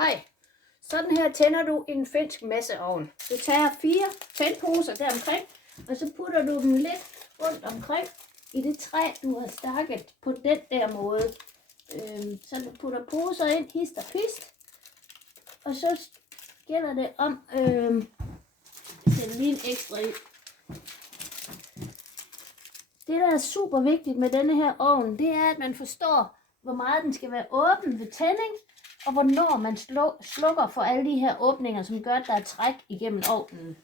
Hej. Sådan her tænder du en finsk masseovn. Du tager 4 tændposer deromkring, og så putter du dem lidt rundt omkring i det træ, du har stakket på den der måde. Så du putter poser ind, hist og pist. Og så gælder det om, sætte lige en ekstra i. Det, der er super vigtigt med denne her ovn, det er, at man forstår, hvor meget den skal være åben ved tænding, og hvornår man slukker for alle de her åbninger, som gør, at der er træk igennem ovnen.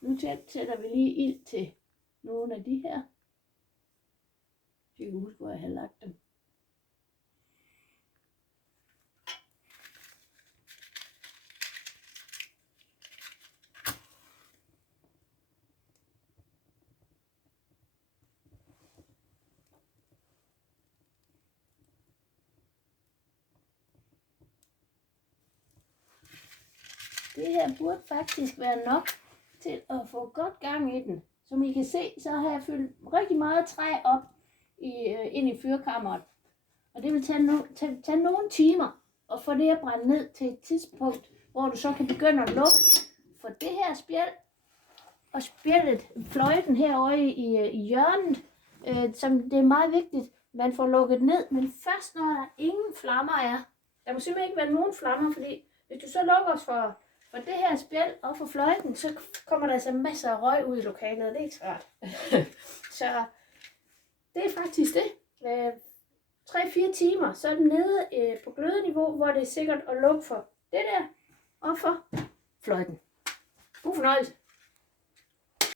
Nu sætter vi lige ild til nogle af de her. Jeg kan huske, hvor jeg har lagt dem. Det her burde faktisk være nok til at få godt gang i den. Som I kan se, så har jeg fyldt rigtig meget træ op ind i fyrkammeret. Og det vil tage nogle timer at få det at brænde ned til et tidspunkt, hvor du så kan begynde at lukke for det her spjæld. Og spjældet, fløjten herovre i hjørnet, som det er meget vigtigt, man får lukket ned. Men først når der ingen flammer er. Der må simpelthen ikke være nogen flammer, fordi hvis du så lukker for det her spjæld og for fløjten, så kommer der altså masser af røg ud i lokalet, og det er ikke så rart. Så det er faktisk det. 3-4 timer, så er den nede på glødeniveau, hvor det er sikkert at lukke for det der og for fløjten. God fornøjelse.